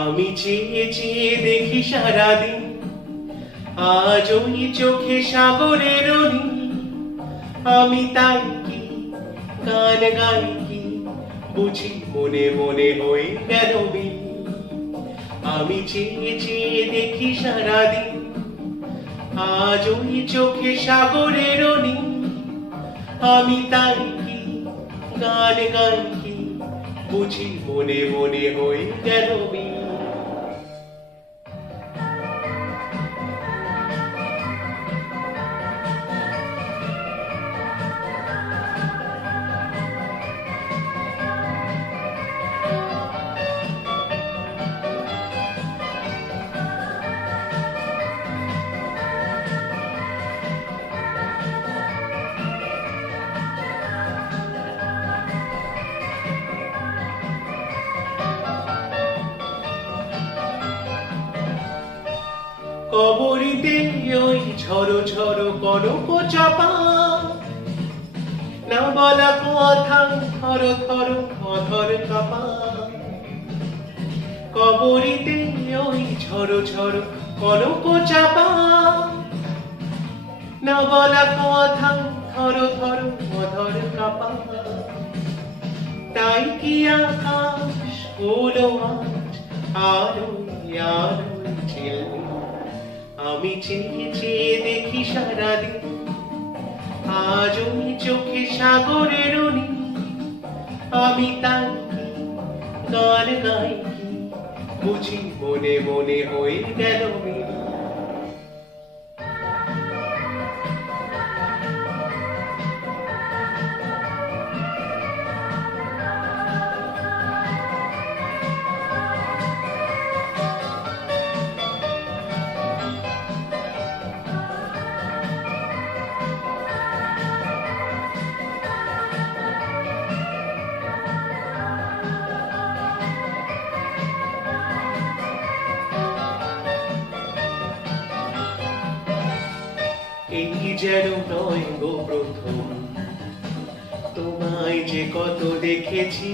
আমি চেয়ে চেয়ে দেখি সারাদিন, আজ ওই চোখে সাগরের নীল। আমি তাই কি গান গাই কি, বুঝি মনে মনে হয়ে গেল মিল। আমি চেয়ে চেয়ে দেখি সারাদিন, আজ ওই চোখে সাগরের নীল। আমি তাই কি গান গাই কি, বুঝি মনে মনে হয়ে গেল মিল। কবরীতে ওই ঝড়ো ঝড়ো কনক চাপা, না বলা কথা থর থর অধর কাপা। কবরীতে ওই ঝড়ো ঝড়ো কনক চাপা, না বলা কথা থর থর অধর কাপা। তাই কি আকাশ হলো আজ আলোয় আলোয় ঝিলমিল। আমি চেয়ে চেয়ে দেখি সারাদিন, আজ ওই চোখে সাগরের নীল। আমি তাই কি গান গাই কি, বুঝি মনে মনে হয়ে গেল মিল। এই যেন নয় গো প্রথম, তোমায় যে কত দেখেছি,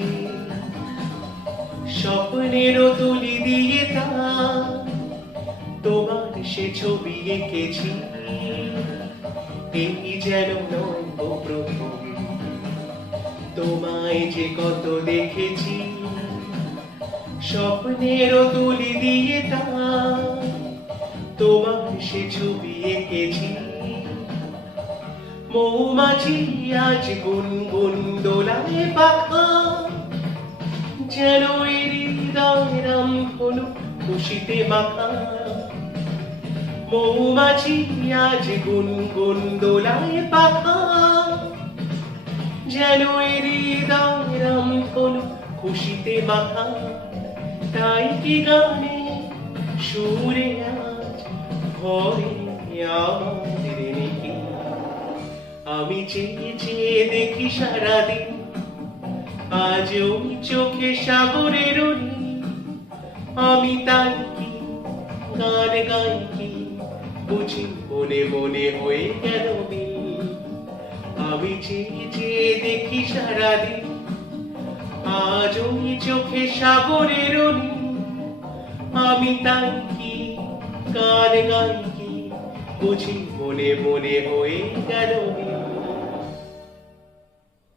স্বপ্নেরও তুলি দিয়ে তা তোমার সে ছবি এঁকেছি। এই যেন নয় গো প্রথম, তোমায় যে কত দেখেছি, স্বপ্নেরও তুলি দিয়ে তা তোমার সে ছবি এঁকেছি। মৌমাছি আজ গুনগুন দোলায় পাখা, যেন হৃদয় রাম হলো খুশিতে মাখা। মৌমাছি আজ গুনগুন দোলায় পাখা, যেন হৃদয় রাম হলো খুশিতে মাখা। তাই কি গানে সুরে আজ ভরে আমাদের নেকি। আমি চেয়ে চেয়ে দেখি সারাদিন, আজ ওই চোখে সাগরের নীল। আমি তাই কি গান গাই কি, বুঝি মনে মনে হয়ে গেল মিল। আমি চেয়ে চেয়ে দেখি সারাদিন, আজ ওই চোখে সাগরের নীল। আমি তাই কি গান গাই কি, বুঝি মনে মনে হয়ে গেল মিল।